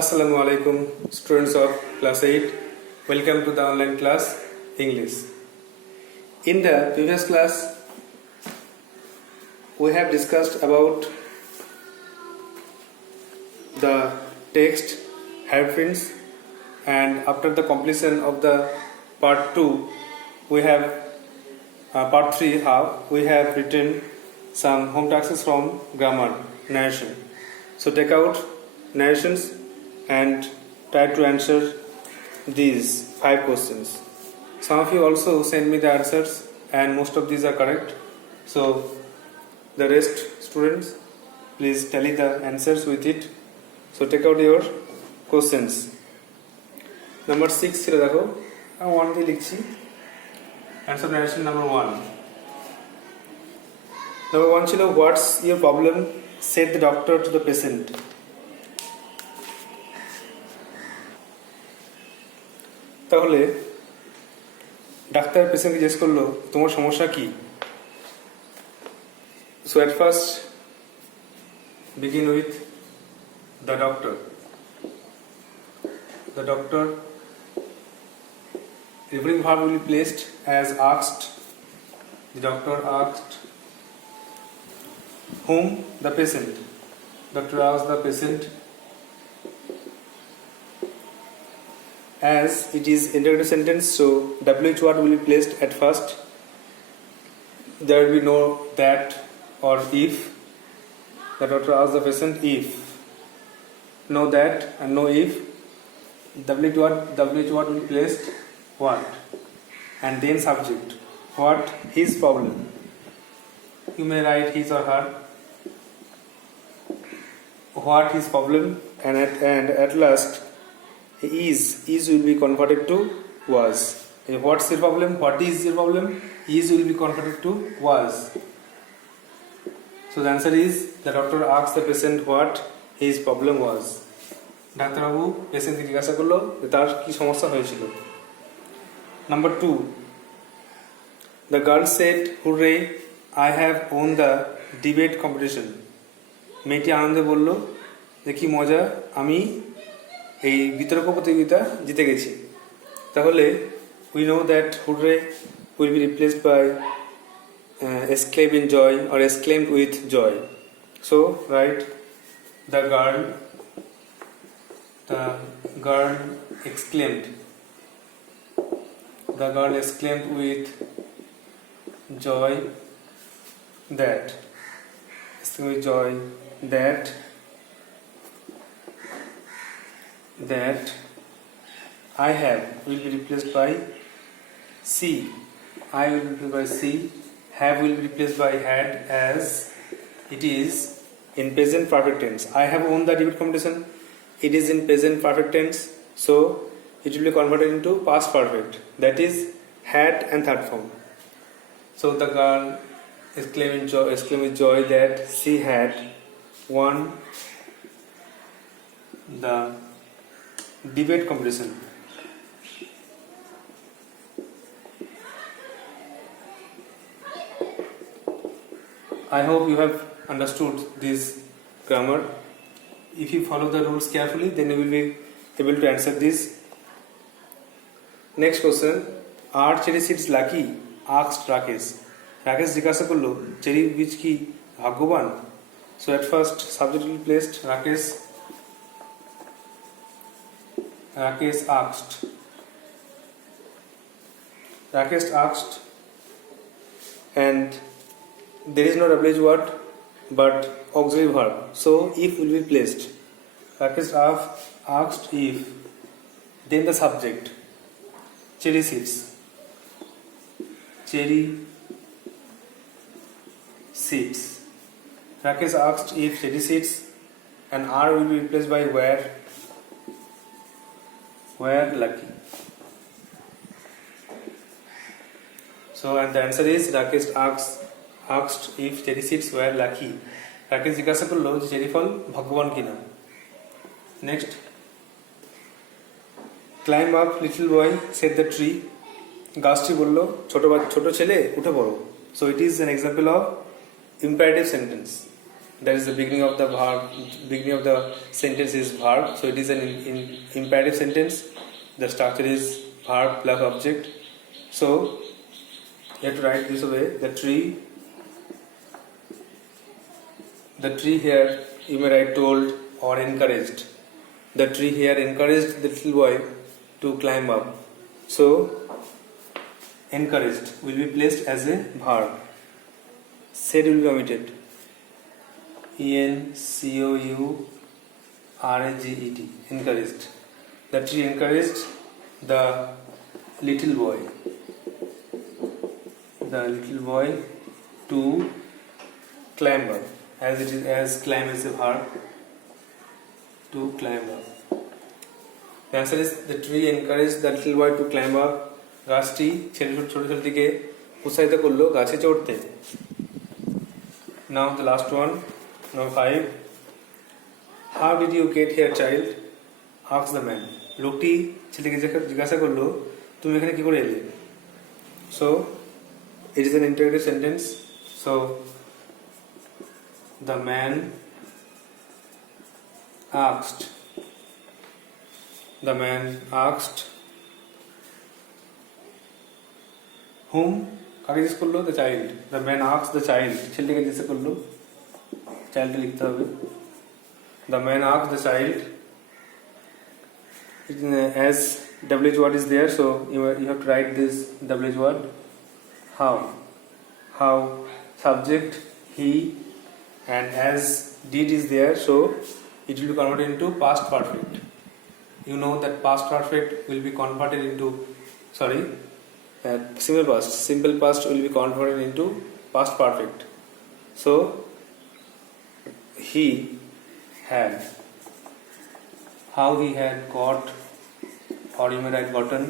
Assalamu alaikum, students of class 8. Welcome to the online class English. In the previous class, we have discussed about the text hairpins, and after the completion of the part 2, we have part 3 half. We have written some home tasks from grammar narration. So take out narrations and try to answer these 5 questions. Some of you also send me the answers, and most of these are correct. So the rest students, please tally the answers with it. So take out your questions. Number 6 ছিল দেখো, আমি 1 দিয়ে লিখছি। Answer narration number 1. Number 1 ছিল, what's your problem, said the doctor to the patient. তাহলে doctor পেশেন্টকে জিজ্ঞেস করলো, তোমার সমস্যা কি? So at first begin with the doctor. The doctor, referring verb will be placed as asked. The doctor asked whom? The patient. Doctor asked the patient. As it is interrogative sentence, so WH word will be placed at first. There will be no that or if. The doctor asks the patient if. No that and no if. WH word will be placed what? And then subject. What? His problem. You may write his or her. What his problem, and at last is will be converted to was. What's your problem? What is your problem? Is will be converted to was. So the answer is, the doctor asked the patient what his problem was. ডাক্তারবাবু পেশেন্টকে জিজ্ঞাসা করলো তার কি সমস্যা হয়েছিল। Number 2. The girl said, "Hooray! I have won the debate competition." মেয়েটি আনন্দে বলল যে কি মজা, আমি এই বিতর্ক প্রতিযোগিতা জিতে গেছি। তাহলে we know that hooray will be replaced by exclaim in joy or exclaimed with joy. So write the girl exclaimed. The girl exclaimed with joy that. Exclaimed with joy that I have will be replaced by see. I will be replaced by see. Have will be replaced by had, as it is in present perfect tense. I have won the debate competition. It is in present perfect tense, so it will be converted into past perfect. That is had and third form. So the girl exclaimed with joy that she had won the debate competition. I hope you have understood this grammar. If you follow the rules carefully, then you will be able to answer this. Next question. Are cherry seeds lucky? Asked Rakesh. Rakesh জিজ্ঞাসা করলো, cherry বীজ কি ভাগ্যবান? So at first subject will be placed Rakesh asked. Rakesh asked, and there is no WH word but auxiliary verb, so if will be placed. Rakesh asked if, then the subject cherry seeds. Rakesh asked if cherry seeds, and R will be replaced by where lucky. So and the answer is, Rakesh asked if cherry seeds were lucky. Rakesh জিজ্ঞাসা করলো যে cherry ফল ভাগ্যবান কিনা। Next. Climb up little boy, said the tree. গাছটি বলল ছোট ছেলে উঠে পড়ো। So it is an example of imperative sentence. that is the beginning of the verb, beginning of the sentence is verb, so it is an imperative sentence. The structure is verb plus object. So you have to write this way: the tree here you may write told or encouraged. The tree here encouraged the little boy to climb up. So encouraged will be placed as a verb. Said will be omitted. ENCOURAGED, encouraged. The tree encouraged the little boy to climb up, as climb is a verb, to climb up. The answer is the tree encouraged the little boy to climb up. গাছটি ছোট ছেলেটিকে উৎসাহিত করলো গাছে চড়তে. Now the last one, number 5. How did you get here, child? Asked the man. লোকটি ছেলেকে জিজ্ঞাসা করলো, তুমি এখানে কি করে এলে? So it is an interrogative sentence. So the man asked whom? কাকে জিজ্ঞেস করলো? The child. The man asked the child. ছেলেটিকে জিজ্ঞাসা করলো, চাইল্ডকে লিখতে হবে. The man asked the child. As WH word is there, so you have to write this WH word. How subject he, and as did is there, so it will be converted into past perfect. You know that past perfect will be converted into simple past will be converted into past perfect. So he had, how he had got, or you may write gotten.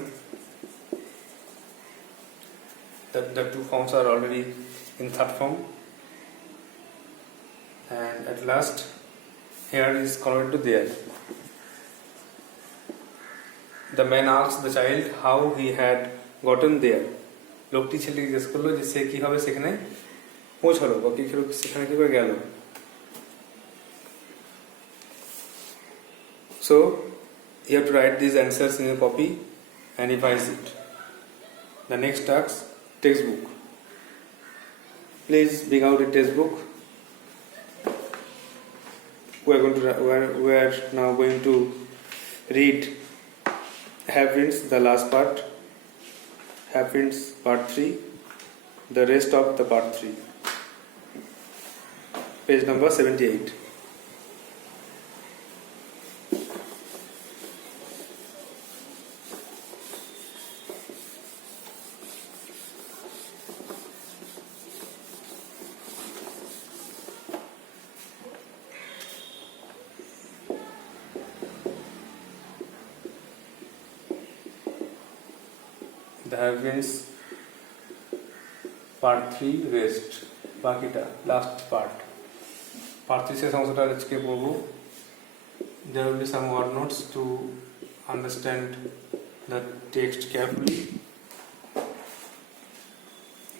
The two forms are already in third form, and at last here is converted to there. The man asked the child how he had gotten there. লোকটি ছেলেকে জিজ্ঞেস করলো যে সে কিভাবে সেখানে পৌঁছালো বা সেখানে কিভাবে গেল. So you have to write these answers in a copy and revise it. The next task, textbook. Please bring out a textbook. We are now going to read Happiness, the last part. Happiness part 3. The rest of the part 3. Page number 78. The Happiness part 3 rest. বাকিটা last part. Part 3 শেষ অংশটা আজকে পড়ব. There will be some word notes to understand the text carefully.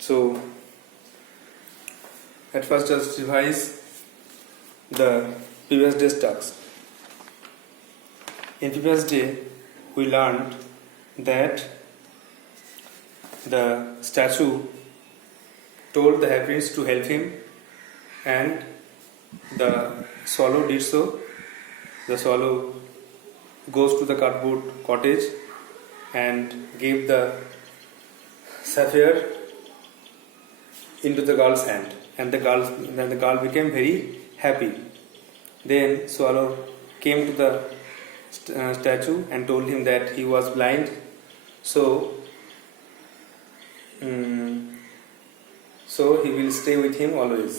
So at first just revise the previous day's tasks. In previous day we learned that the statue told the Happiness to help him, and the swallow did so. The swallow goes to the cardboard cottage and gave the sapphire into the girl's hand, and the girl became very happy. Then swallow came to the statue and told him that he was blind, so he will stay with him always.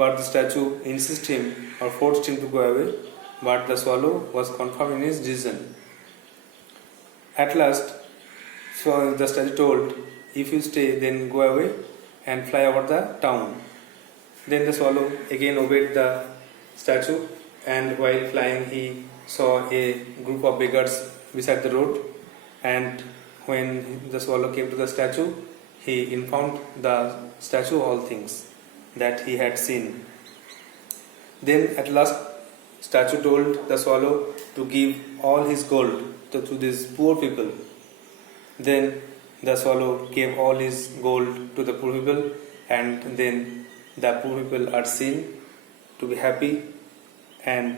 But the statue insisted him or forced him to go away, but the swallow was confirmed in his decision. At last, so the statue told, if you stay, then go away and fly over the town. Then the swallow again obeyed the statue, and while flying he saw a group of beggars beside the road, and when the swallow came to the statue, he informed the statue all things that he had seen. Then at last statue told the swallow to give all his gold to these poor people. Then the swallow gave all his gold to the poor people, and then the poor people are seen to be happy and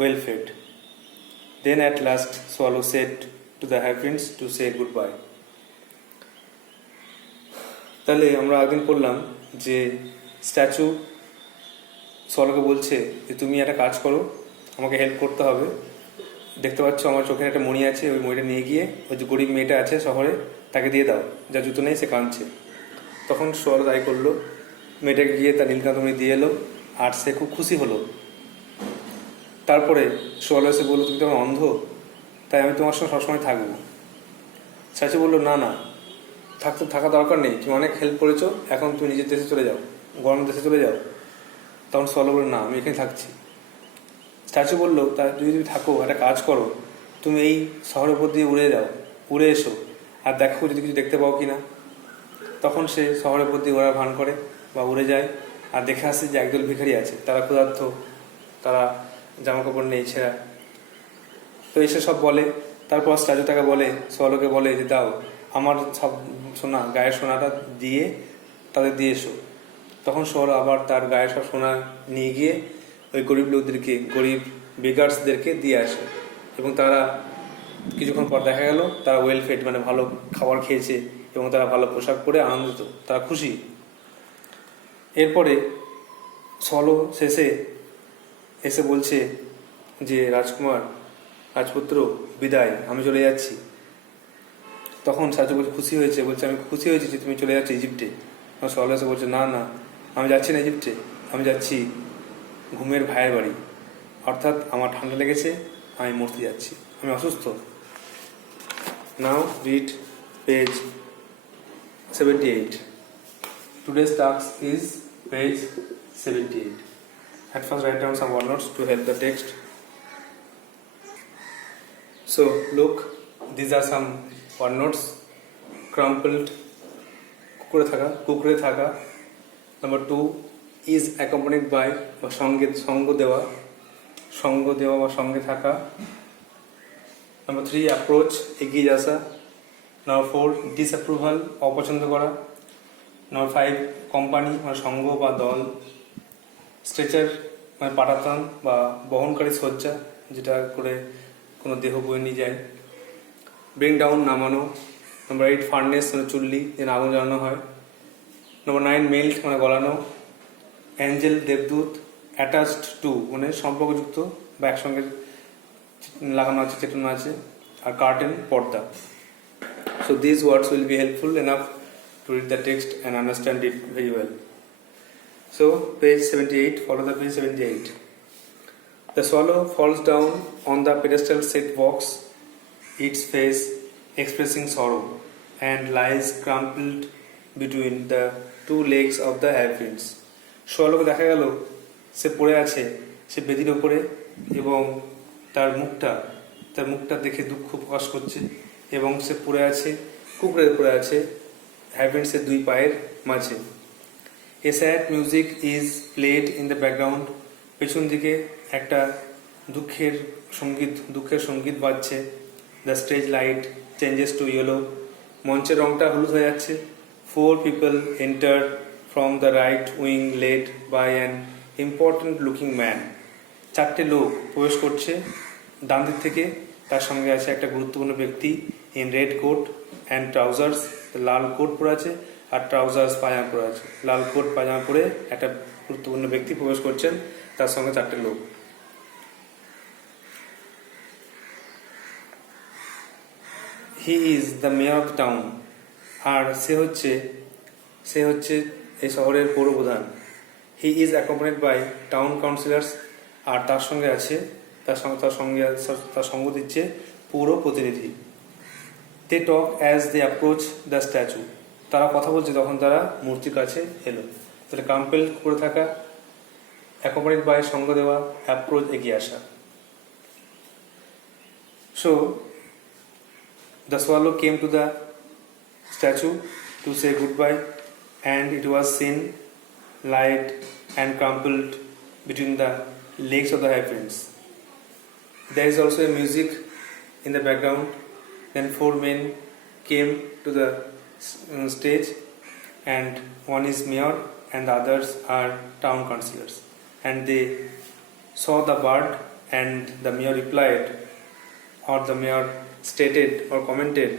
well fed. Then at last swallow said to the hairpins to say goodbye. তাহলে আমরা একদিন পড়লাম যে statue সোয়ালোকে বলছে যে তুমি একটা কাজ করো, আমাকে হেল্প করতে হবে। দেখতে পাচ্ছ আমার চোখের একটা মণি আছে, ওই মণিটা নিয়ে গিয়ে ওই যে গরিব মেয়েটা আছে শহরে তাকে দিয়ে দাও, যা জুতো নেই সে কাঁদছে। তখন সোয়ালো তাই করলো, মেয়েটাকে গিয়ে তার নীলকান্ত মণি দিয়ে এলো, আর সে খুব খুশি হলো। তারপরে সোয়ালো এসে বললো তুমি তো আমার অন্ধ, তাই আমি তোমার সঙ্গে সবসময় থাকবো। স্ট্যাচু বললো না না, থাকা দরকার নেই, তুমি অনেক হেল্প করেছো, এখন তুমি নিজের দেশে চলে যাও, গরম দেশে চলে যাও। তখন সোয়ালো বললো না, আমি এখানে থাকছি। স্ট্যাচু বললো তা যদি তুমি থাকো একটা কাজ করো, তুমি এই শহরের উপর দিয়ে উড়ে এসো আর দেখো যদি কিছু দেখতে পাও কিনা। তখন সে শহরের উপর দিয়ে ওড়ার ভান করে বা উড়ে যায় আর দেখে আসে যে একদল ভিখারি আছে, তারা ক্ষুধার্ত, তারা জামা কাপড় নেই ছেঁড়া। তো এসে সব বলে। তারপর স্ট্যাচু তাকে বলে, সোয়ালোকে বলে যে দাও আমার সব সোনা, গায়ের সোনাটা দিয়ে তাদের দিয়ে এসো। তখন সোয়ালো আবার তার গায়ের সব সোনা নিয়ে গিয়ে ওই গরিব লোকদেরকে, গরিব বেগার্সদেরকে দিয়ে আসে, এবং তারা কিছুক্ষণ পর দেখা গেল তারা ওয়েল ফেড, মানে ভালো খাবার খেয়েছে এবং তারা ভালো পোশাক পরে আনন্দিত, তারা খুশি। এরপরে সোয়ালো শেষে এসে বলছে যে রাজকুমার, রাজপুত্র বিদায়, আমি চলে যাচ্ছি। তখন স্ট্যাচু বলছে খুশি হয়েছে, বলছে আমি খুশি হয়েছি যে তুমি চলে যাচ্ছ ইজিপ্টে। সোয়ালো এসে বলছে না না, আমি যাচ্ছি না ইজিপ্টে, আমি যাচ্ছি ঘুমের ভাইয়ের বাড়ি, অর্থাৎ আমার ঠান্ডা লেগেছে, আমি মরতে যাচ্ছি, আমি অসুস্থ। Now read page 78. Today's task is page 78. At first write down some OneNotes to help the text. So look, these are some OneNotes. Crumpled, কুকড়ে থাকা. Number 2 is accompanied by বা সঙ্গ দেওয়া বা সঙ্গে থাকা. Number 3 approach, এগিয়ে আসা. Number 4 disapproval, অপছন্দ করা. Number 5 কোম্পানি মানে সঙ্গ বা দল. স্ট্রেচার মানে পাটাতন বা বহনকারী শয্যা, যেটা করে কোনো দেহ বয়ে নিয়ে যায়. ব্রিং ডাউন, নামানো. Number 8 ফার্নেস মানে চুল্লি, যেন আগুন জ্বালানো হয়. Number 9 মেল্ট মানে গলানো. Angel, Debdut. অ্যাটাচড টু মানে সম্পর্কযুক্ত বা একসঙ্গে লাগানো আছে, চেটানো আছে. আর কার্টেন, পর্দা. So these words will be helpful enough to read the text and understand it very well. So page 78, follow the page 78. The swallow falls down on the pedestal set box, its face expressing sorrow, and lies crumpled between the two legs of the hairpins. সোয়ালোকে দেখা গেল সে পড়ে আছে, সে বেদির ওপরে, এবং তার মুখটা দেখে দুঃখ প্রকাশ করছে, এবং সে পড়ে আছে, কুকড়ে পড়ে আছে হ্যাভেন্সের দুই পায়ের মাঝে। A sad music is played in the background, পেছন দিকে একটা দুঃখের সঙ্গীত বাজছে। The stage light changes to yellow, মঞ্চের রংটা হলুদ হয়ে যাচ্ছে। 4 people entered from the right wing led by an important looking man. 4টে লোক প্রবেশ করছে ডান দিক থেকে, তার সঙ্গে আছে একটা গুরুত্বপূর্ণ ব্যক্তি in red coat and trousers, লাল কোট পরে আছে আর ট্রাউজার্স পায়জামা পরে আছে। লাল কোট পায়জামা পরে একটা গুরুত্বপূর্ণ ব্যক্তি প্রবেশ করছেন, তার সঙ্গে 4টে লোক। He is the mayor of the town, আর সে হচ্ছে এই শহরের পৌরপ্রধান। He is accompanied by town councillors, আর তার সঙ্গ দিচ্ছে পৌর প্রতিনিধি। They talk as they approach the statue, তারা কথা বলছে যখন তারা মূর্তির কাছে এলো। তাহলে কাম্পেল করে থাকা, অ্যাকম্পানিড বাই সঙ্গ দেওয়া, অ্যাপ্রোচ এগিয়ে আসা। So the swallow came to the statue to say goodbye, and it was seen, lied and crumpled between the legs of the high prince. There is also a music in the background. Then four men came to the stage, and one is mayor and the others are town councillors. And they saw the bird, and the mayor replied, or the mayor stated or commented,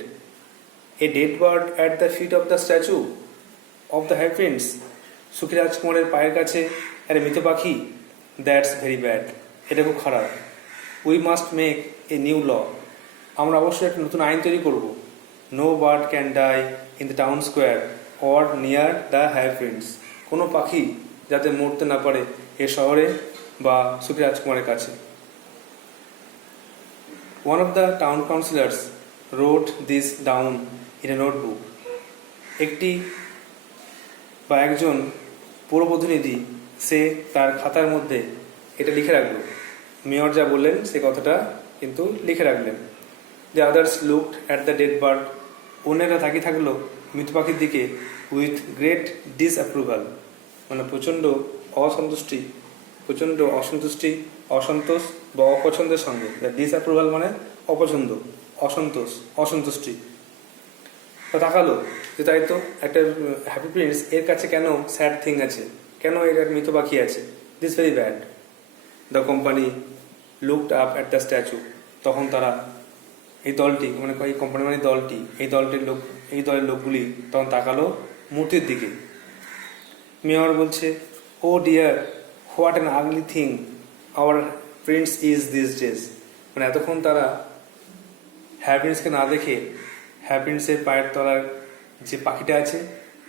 a dead bird at the feet of the statue of the high prince. সুখী রাজকুমারের পায়ের কাছে একটা মৃত পাখি, that's very bad, এটা খুব খারাপ। We must make a new law, আমরা অবশ্যই একটা নতুন আইন তৈরি করব। No bird can die in the town square or near the high prince, কোনো পাখি যাতে মরতে না পারে এ শহরে বা সুখী রাজকুমারের কাছে। One of the town councillors wrote this down in a notebook. একটি বা একজন পৌরপ্রতিনিধি সে তার খাতার মধ্যে এটা লিখে রাখলো। মেয়র যা বললেন সে কথাটা কিন্তু লিখে রাখলেন। The others looked at the dead bird. অন্যেরা তাকিয়ে থাকলো মৃত পাখির দিকে with great disapproval, মানে প্রচণ্ড অসন্তোষ বা অপছন্দের সঙ্গে। ডিসঅ্যাপ্রুভাল মানে অপছন্দ, অসন্তুষ্টি। তাকালো যে তাই তো একটা হ্যাপি প্রিন্স, এর কাছে কেন স্যাড থিং আছে, কেন এর মৃত পাখি আছে, this very bad. The company looked up at the statue, তখন তারা এই দলটি, মানে এই কোম্পানি মানে দলটি, এই দলের লোকগুলি তখন তাকালো মূর্তির দিকে। মেয়র বলছে, oh dear, what an ugly thing our prince is this days, মানে এতক্ষণ তারা হ্যাপি প্রিন্সকে না দেখে হ্যাপি প্রিন্সের পায়ের তলার যে পাখিটা আছে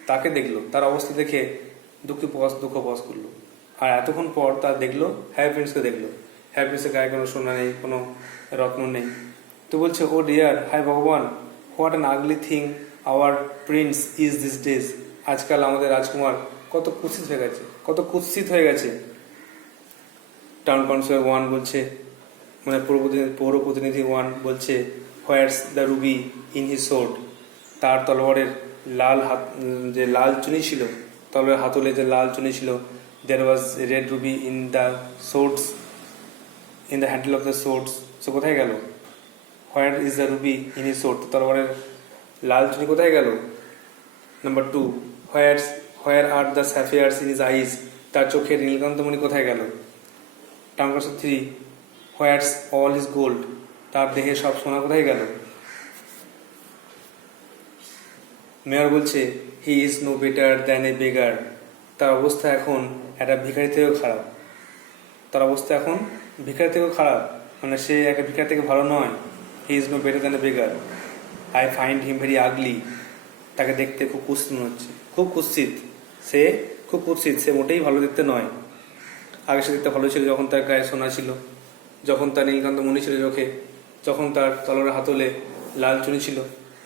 তাকে দেখলো, তার অবস্থা দেখে দুঃখ প্রকাশ করলো। আর এতক্ষণ পর তার দেখলো হ্যাপি প্রিন্সকে দেখলো, হ্যাপি প্রিন্সের গায়ে কোনো সোনা নেই, কোনো রত্ন নেই। তো বলছে, ও ডিয়ার, হাই ভগবান, what an ugly thing our prince is this days, আজকাল আমাদের রাজকুমার কত কুৎসিত হয়ে গেছে। টাউন কাউন্সিলর ওয়ান বলছে, মানে পৌর প্রতিনিধি ওয়ান বলছে, what's the ruby in his sword, তার তলোয়ারের যে লাল চুনি ছিল, তলোয়ারের হাতলে যে লাল চুনি ছিল, there was red ruby in the swords, in the handle of the swords, সে কোথায় গেল? Where is the ruby in his sword, তলোয়ারের লাল চুনি কোথায় গেল? Number two, where are the sapphires in his eyes, তার চোখের নীলকান্তমণি কোথায় গেল? Town councillor three, what's all his gold, তার দেহে সব সোনা কোথায় গেল? মেয়র বলছে, he is no better than a beggar, তার অবস্থা এখন একটা ভিখারি থেকেও খারাপ, মানে সে একটা ভিখারি থেকে ভালো নয়। He is no better than a beggar, I find him very ugly, তাকে দেখতে খুব কুৎসিত, সে মোটেই ভালো দেখতে নয়। আগে সে দেখতে ভালো ছিল যখন তার গায়ে সোনা ছিল, যখন তার নীলকান্ত মণি ছিল চোখে, যখন তার তলোয়ারের হাতলে লাল চুনি ছিল,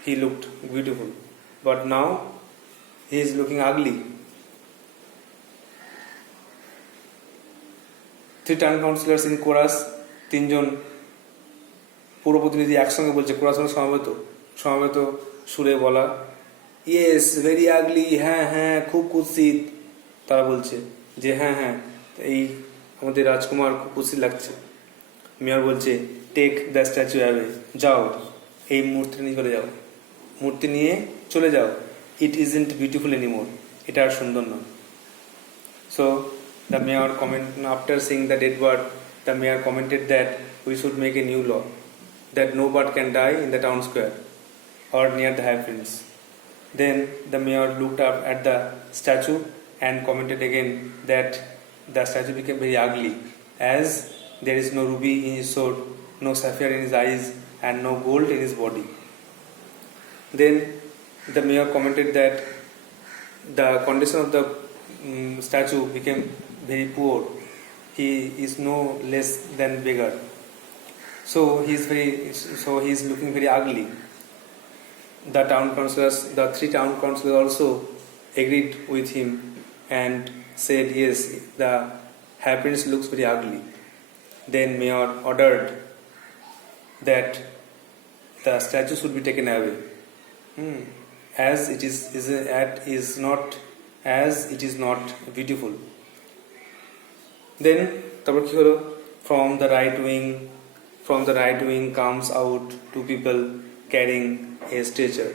he looked beautiful, but now he is looking ugly. Three town councillors in chorus, তিনজন পৌর প্রতিনিধি একসঙ্গে বলছে, কোরাস মানে সমবেত সুরে বলা, ইয়েস ভেরি আগলি, হ্যাঁ খুব কুৎসিত। তারা বলছে যে হ্যাঁ এই আমাদের রাজকুমার খুব কুৎসিত লাগছে। মেয়র বলছে, টেক দ্য স্ট্যাচু অ্যাওয়ে, যাও এই মূর্তি নিয়ে চলে যাও। ইট ইজন্ট বিউটিফুল এনিমোর, এটা আর সুন্দর নয়। So the mayor comment, after seeing the dead bird, the mayor commented that we should make a new law that no bird can die in the town square or near the high prince. Then the mayor looked up at the statue and commented again that the statue became very ugly, as there is no ruby in his sword, no sapphire in his eyes, and no gold in his body. Then the mayor commented that the condition of the statue became very poor. He is no less than beggar. So he is looking very ugly. The three town councillors also agreed with him and said, yes, the high prince looks very ugly. Then mayor ordered that the statue should be taken away, as it is not beautiful. দেন তারপর কি হলো, from the right wing comes out two people carrying a stretcher.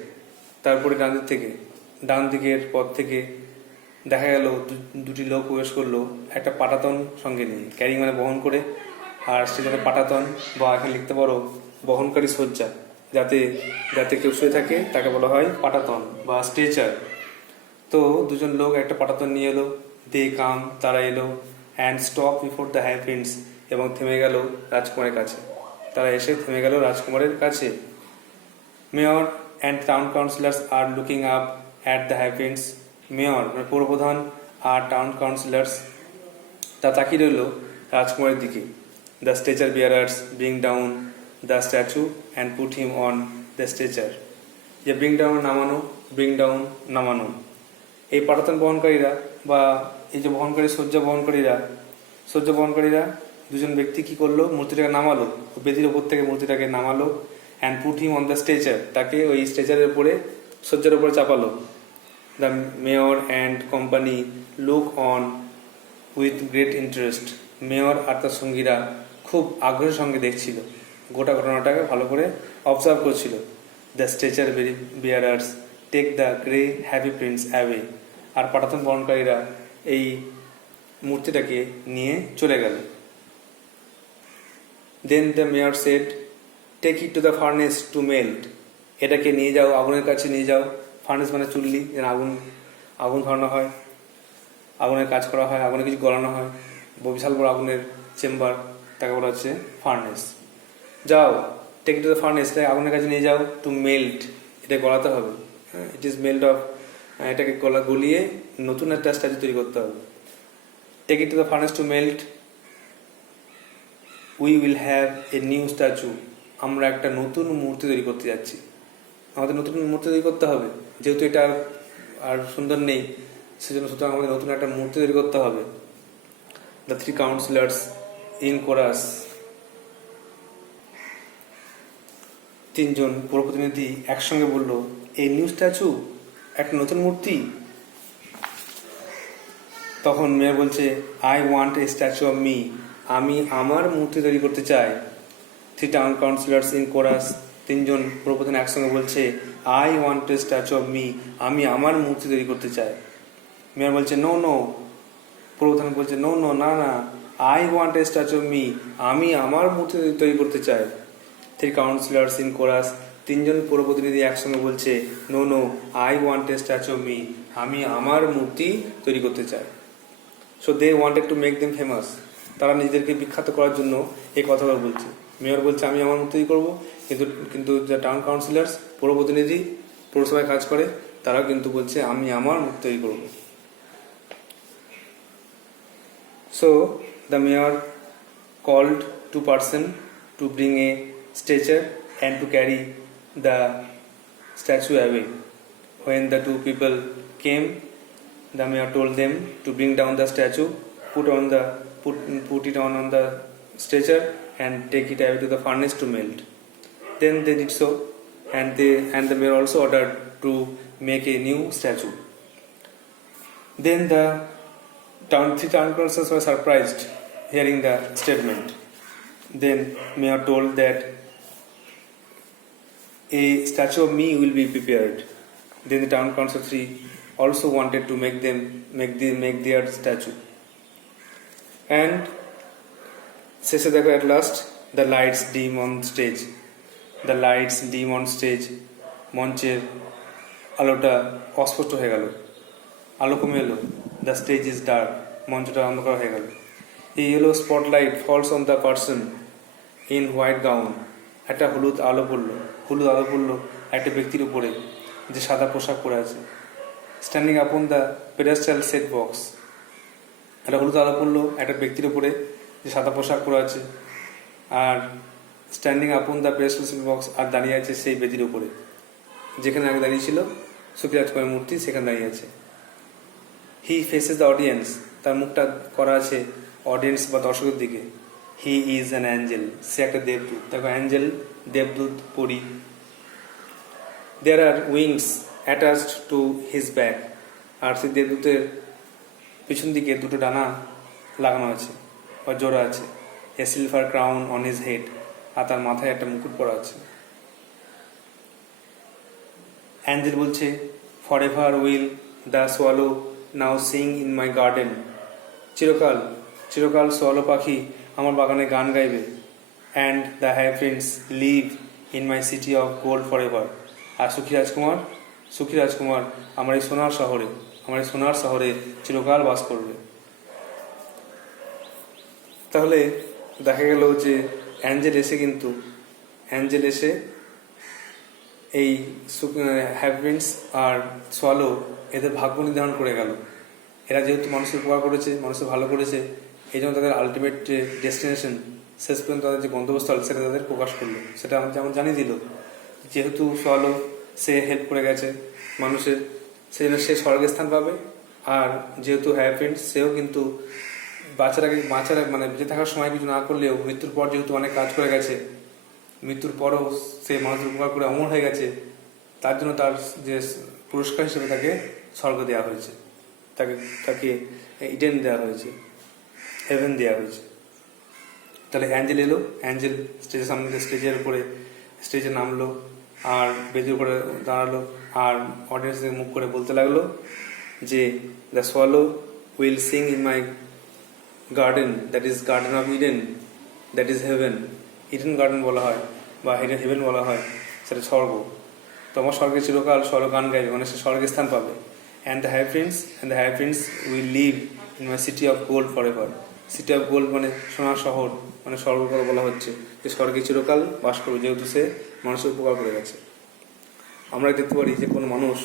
তারপরে ডান দিকের পথ থেকে দেখা গেল দুটি লোক প্রবেশ করলো একটা পাটাতন সঙ্গে নিয়ে, ক্যারিং মানে বহন করে, আর সেখানে পাটাতন বা এখানে লিখতে পারো বহনকারী শয্যা, যাতে যাতে কেউ শুয়ে থাকে তাকে বলা হয় পাটাতন বা স্ট্রেচার। তো দুজন লোক একটা পাটাতন নিয়ে এলো, তারা এলো, অ্যান্ড স্টপ বিফোর দ্য হ্যাপিন্স, এবং থেমে গেল রাজকুমারের কাছে। তারা এসে থেমে গেল রাজকুমারের কাছে। Mayor and town councillors are looking up at the হ্যাপিন্স। Mayor মানে পৌরপ্রধান আর টাউন কাউন্সিলার্স তা তাকিয়ে রইল রাজকুমারের দিকে। The stretcher bearers bring down the statue and put him on the stretcher. যে ব্রিং ডাউন নামানো, এই পাটাতন বহনকারীরা বা এই যে শয্যা বহনকারীরা দুজন ব্যক্তি কি করলো, মূর্তিটাকে নামালো, বেদির ওপর থেকে মূর্তিটাকে নামালো, and put him on the stretcher, তাকে ওই স্ট্রেচারের উপরে শয্যার উপরে চাপালো। The mayor and company look on with great interest. Mayor আর তার সঙ্গীরা খুব আগ্রহের সঙ্গে দেখছিল, গোটা ঘটনাটাকে ভালো করে অবজার্ভ করছিল। The stretcher bearers take the grey happy prince away. আর পাটাতন বহনকারীরা এই মূর্তিটাকে নিয়ে চলে গেল। Then the mayor said, take it to the furnace to melt. এটাকে নিয়ে যাও, আগুনের কাছে নিয়ে যাও। ফার্নেস মানে চুল্লি, যেন আগুন ধরানো হয়, আগুনের কাজ করা হয়, আগুনে কিছু গলানো হয়, বিশাল বড় আগুনের চেম্বার, তাকে বলা হচ্ছে ফার্নেস। যাও, take it to the furnace, এটাকে আগুনের কাছে নিয়ে যাও, টু মেল্ট, এটা গলাতে হবে। ইট ইজ মেল্ট অফ, এটাকে গলিয়ে নতুন একটা স্ট্যাচু তৈরি করতে হবে। Take it to the furnace to melt, we will have a new statue. আমরা একটা নতুন মূর্তি তৈরি করতে যাচ্ছি, আমাদের নতুন মূর্তি তৈরি করতে হবে, যেহেতু এটা আর সুন্দর নেই, সেজন্য সুতরাং আমাদের নতুন একটা মূর্তি তৈরি করতে হবে। The three councillors in chorus, তিনজন পুরো প্রতিনিধি একসঙ্গে বলল, এই নিউ স্ট্যাচু, একটা নতুন মূর্তি। তখন মেয়র বলছে, I want a statue of me, আমি আমার মূর্তি তৈরি করতে চাই। Three town councillors in chorus, তিনজন পুরোপ্রধান একসঙ্গে বলছে, I want a statue of me, আমি আমার মূর্তি তৈরি করতে চাই। মেয়র বলছে, নো, পুরোপ্রধান বলছে, নো, না, I want a statue of me, আমি আমার মূর্তি তৈরি করতে চাই। থ্রি কাউন্সিলার্স ইন কোরাস, তিনজন পুরো প্রতিনিধি একসঙ্গে বলছে, no, I want a statue of me, আমি আমার মূর্তি তৈরি করতে চাই। So they wanted to make them famous, তারা নিজেদেরকে বিখ্যাত করার জন্য এই কথাগুলো বলছে। মেয়র বলছে, আমি আমার মূর্তি তৈরি করবো, কিন্তু যে টাউন কাউন্সিলার্স, পুরো প্রতিনিধি, পৌরসভায় কাজ করে, তারাও কিন্তু বলছে, আমি আমার মূর্তি তৈরি করবো। So the mayor called two person to bring a stretcher and to carry the statue away. When the two people came, the mayor told them to bring down the statue, put it on the stretcher and take it away to the furnace to melt. Then they did so, and the mayor also ordered to make a new statue. Then the three town councillors were surprised hearing the statement. Then mayor told that a statue of me will be prepared. Then the town council three also wanted to make their statue. And শেষে দেখো at last the lights dim on stage. The lights dim on stage. মঞ্চের আলোটা অস্পষ্ট হয়ে গেল, আলো কমে এলো। The stage is dark. মঞ্চটা অন্ধকার হয়ে গেল। A yellow spotlight falls on the person in white gown. একটা হলুদ আলো পড়লো একটা ব্যক্তির উপরে যে সাদা পোশাক পরে আছে। Standing upon the pedestal set box, একটা হলুদ আলো পড়লো একটা ব্যক্তির উপরে যে সাদা পোশাক পরে আছে, আর standing upon the pedestal set box, আর দাঁড়িয়ে আছে সেই বেদির উপরে, যেখানে আগে দাঁড়িয়েছিল সুখী রাজকুমারের মূর্তি, সেখানে দাঁড়িয়ে আছে। হি ফেসেস দ্য অডিয়েন্স, তার মুখটা করা আছে অডিয়েন্স বা দর্শকের দিকে। হি ইজ অ্যান অ্যাঞ্জেল, সে একটা দেবদূত। দেখো অ্যাঞ্জেল, দেবদূত, পরী। There are wings attached to his back, আর সেই দেবদূতের পিছন দিকে দুটো ডানা লাগানো আছে। বা জোড়া আছে। A silver crown on his head, আর তার মাথায় একটা মুকুট পরা আছে। অ্যাঞ্জেল বলছে, for ever will the swallow now sing in my garden, চিরকাল চিরকাল সোয়ালো পাখি আমার বাগানে গান গাইবে। And the heavens live in my city of gold for ever, আর সুখী রাজকুমার আমার এই সোনার শহরে চিরকাল বাস করবে। তাহলে দেখা গেল যে অ্যাঞ্জেল এসে এই হ্যাভেন্স আর সোয়ালো এদের ভাগ্য নির্ধারণ করে গেল। এরা যেহেতু মানুষের উপকার করেছে, মানুষের ভালো করেছে, এই জন্য তাদের আলটিমেট যে ডেস্টিনেশন, শেষ পর্যন্ত তাদের যে গন্তব্যস্থল, সেটা তাদের প্রকাশ করলো, সেটা যেমন জানিয়ে দিল। যেহেতু সোয়ালো সে হেল্প করে গেছে মানুষের, সেই জন্য সে স্বর্গের স্থান পাবে। আর যেহেতু হ্যাভেন্স, সেও কিন্তু বাচ্চারা মানে বেঁচে থাকার সময় কিছু না করলেও মৃত্যুর পর যেহেতু অনেক কাজ করে গেছে, মৃত্যুর পরও সে মানুষের উপকার করে অমর হয়ে গেছে, তার জন্য তার যে পুরস্কার হিসেবে তাকে স্বর্গ দেওয়া হয়েছে, তাকে ইডেন দেওয়া হয়েছে, হেভেন দেওয়া হয়েছে। তাহলে অ্যাঞ্জেল এলো, অ্যাঞ্জেল স্টেজের সামনে স্টেজে নামলো, আর বেদির উপরে দাঁড়ালো, আর অডিয়েন্সকে মুখ করে বলতে লাগলো যে the swallow will sing in my garden, that is garden of Eden, that is haven. Eden garden বলা হয় বা হেভেন বলা হয়, সেটা স্বর্গ। তোমার স্বর্গে চিরকাল স্বর্গ গান গাইবে, মানে সে স্বর্গে স্থান পাবে। And the heavens will leave in my city of gold for ever. City of gold মানে সোনার শহর, মানে স্বর্গ কথা বলা হচ্ছে, যে স্বর্গে চিরকাল বাস করবে, যেহেতু সে মানুষের উপকার করে গেছে। আমরা দেখতে পারি যে কোনো মানুষ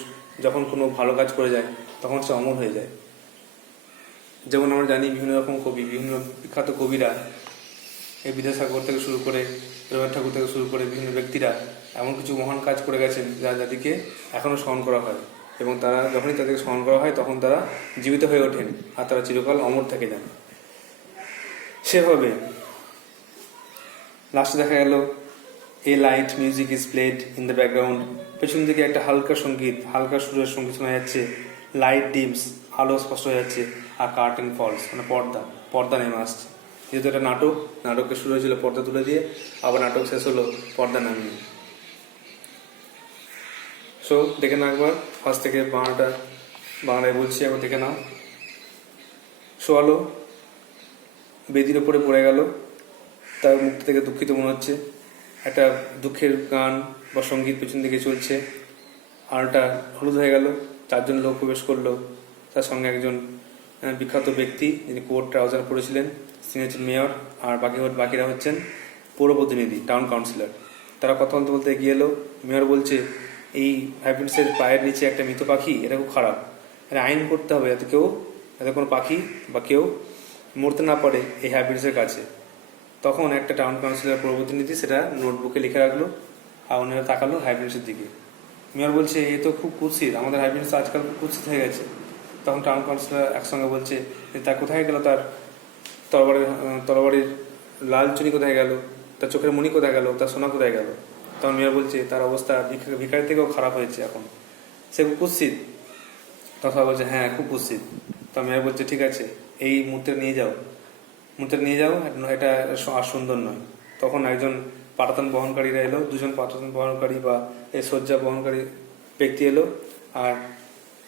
যখন কোনো ভালো কাজ করে যায়, তখন সে অমর হয়ে যায়। যেমন আমরা জানি বিভিন্ন রকম বিভিন্ন বিখ্যাত কবিরা, এই বিদ্যাসাগর থেকে শুরু করে রবীন্দ্রনাথ ঠাকুর থেকে শুরু করে বিভিন্ন ব্যক্তিরা এমন কিছু মহান কাজ করে গেছেন যা জাতিকে এখনও স্মরণ করা হয়, এবং তারা যখনই তাদেরকে স্মরণ করা হয় তখন তারা জীবিত হয়ে ওঠেন, আর তারা চিরকাল অমর থেকে যান। সেভাবে লাস্টে দেখা গেল a light music is played in the background, পেছন দিকে একটা হালকা সুরের সঙ্গীত শোনা যাচ্ছে। লাইট ডিমস, আলো স্পষ্ট হয়ে যাচ্ছে, আর কার্টেন ফলস মানে পর্দা নেমে আসছে। যেহেতু একটা নাটকের শুরু হয়েছিল পর্দা তুলে দিয়ে, আবার নাটক শেষ হলো পর্দা নামিয়ে। সো দেখে নাও একবার, ফার্স্ট থেকে বাংলায় বলছি, একবার দেখে নাও। সোয়ালো বেদির ওপরে পড়ে গেল, তার মুখ থেকে দুঃখিত মনে হচ্ছে, একটা দুঃখের গান বা সঙ্গীত পেছন দিকে চলছে। আলোটা হলুদ হয়ে গেল, 4 জন লোক প্রবেশ করলো, তার সঙ্গে একজন বিখ্যাত ব্যক্তি যিনি কোট ট্রাউজার পরেছিলেন, তিনি হচ্ছেন মেয়র, আর বাকিরা হচ্ছেন পৌর প্রতিনিধি, টাউন কাউন্সিলর। তারা কথা বলতে বলতে এগিয়ে এলো। মেয়র বলছে, এই হ্যাভেন্সের পায়ের নিচে একটা মৃত পাখি, এটা খুব খারাপ, এটা আইন করতে হবে যাতে কোনো পাখি বা কেউ মরতে না পারে এই হ্যাভেন্সের কাছে। তখন একটা টাউন কাউন্সিলর পৌর প্রতিনিধি সেটা নোটবুকে লিখে রাখলো, আর অন্যরা তাকালো হ্যাভেন্সের দিকে। মেয়র বলছে, এ তো খুব কুৎসিত, আমাদের হ্যাভেন্স আজকাল খুব কুৎসিত হয়ে গেছে। তখন টাউন কাউন্সিলর একসঙ্গে বলছে, তা কোথায় গেল তার তরবারির লাল চুনি কোথায় গেল, তার চোখের মণি কোথায় গেল, তার সোনা কোথায় গেল? তখন মেয়র বলছে, তার অবস্থা ভিখারি থেকেও খারাপ হয়েছে, এখন সে খুব কুৎসিত। তখন বলছে, হ্যাঁ খুব কুৎসিত। তখন মেয়র বলছে, ঠিক আছে, এই মূর্তিটা নিয়ে যাও, এটা আর সুন্দর নয়। তখন একজন পাটাতন বহনকারীরা এলো, 2জন পাটাতন বহনকারী বা এই শয্যা বহনকারী ব্যক্তি এলো, আর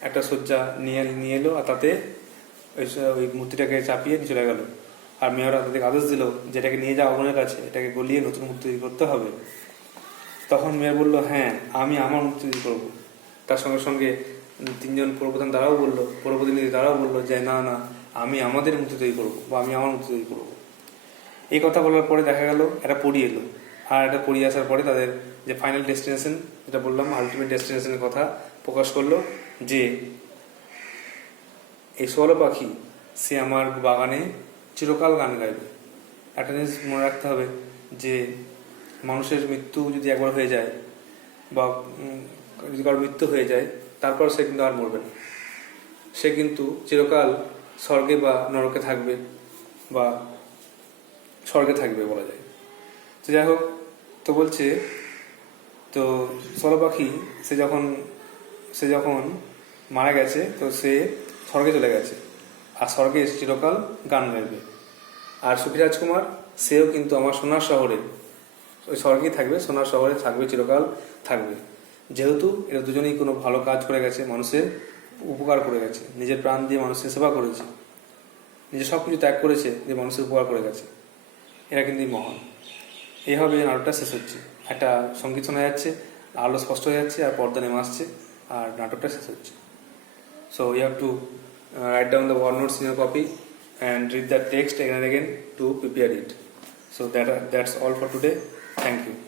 একটা শয্যা নিয়ে এলো, আর তাতে ওই মূর্তিটাকে চাপিয়ে নিয়ে চলে গেল। আর মেয়ররা তাদেরকে আদেশ দিল যে এটাকে নিয়ে যাওয়া আগুনের কাছে, এটাকে গলিয়ে নতুন মূর্তি তৈরি করতে হবে। তখন মেয়র বলল, হ্যাঁ আমি আমার মূর্তি তৈরি করবো। তার সঙ্গে সঙ্গে 3 জন পৌরপ্রধান পৌরপ্রতিনিধি তারাও বললো যে না আমি আমাদের মূর্তি তৈরি করবো, বা আমি আমার মূর্তি তৈরি করবো। এই কথা বলার পরে দেখা গেল এটা পড়িয়ে এলো, আর এটা পড়িয়ে আসার পরে তাদের যে ফাইনাল ডেস্টিনেশন, যেটা বললাম আলটিমেট ডেস্টিনেশনের কথা প্রকাশ করলো, যে এই সোয়ালো পাখি সে আমার বাগানে চিরকাল গান গাইবে। একটা জিনিস মনে রাখতে হবে যে মানুষের মৃত্যু যদি একবার হয়ে যায়, বা যদি কারোর মৃত্যু হয়ে যায়, তারপর সে কিন্তু আর মরবে না, সে কিন্তু চিরকাল স্বর্গে বা নরকে থাকবে, বা স্বর্গে থাকবে বলা যায়। তো যাই হোক, তো বলছে, তো সোয়ালো পাখি সে যখন মারা গেছে, তো সে স্বর্গে চলে গেছে, আর স্বর্গে চিরকাল গান গাইবে। আর সুখী রাজকুমার সেও কিন্তু আমার সোনার শহরে, ওই স্বর্গেই থাকবে, সোনার শহরে থাকবে, চিরকাল থাকবে। যেহেতু এরা দুজনেই কোনো ভালো কাজ করে গেছে, মানুষের উপকার করে গেছে, নিজের প্রাণ দিয়ে মানুষের সেবা করেছে, নিজের সব কিছু ত্যাগ করেছে, যে মানুষের উপকার করে গেছে, এরা কিন্তু মহান। এইভাবে নাটকটা শেষ হচ্ছে, একটা সঙ্গীত শোনা যাচ্ছে, আলো স্পষ্ট হয়ে যাচ্ছে, আর পর্দা নেমে আসছে, আর নাটকটা শেষ হচ্ছে। So you have to write down the word notes in your copy and read the text again and again to prepare it. So that's all for today. Thank you.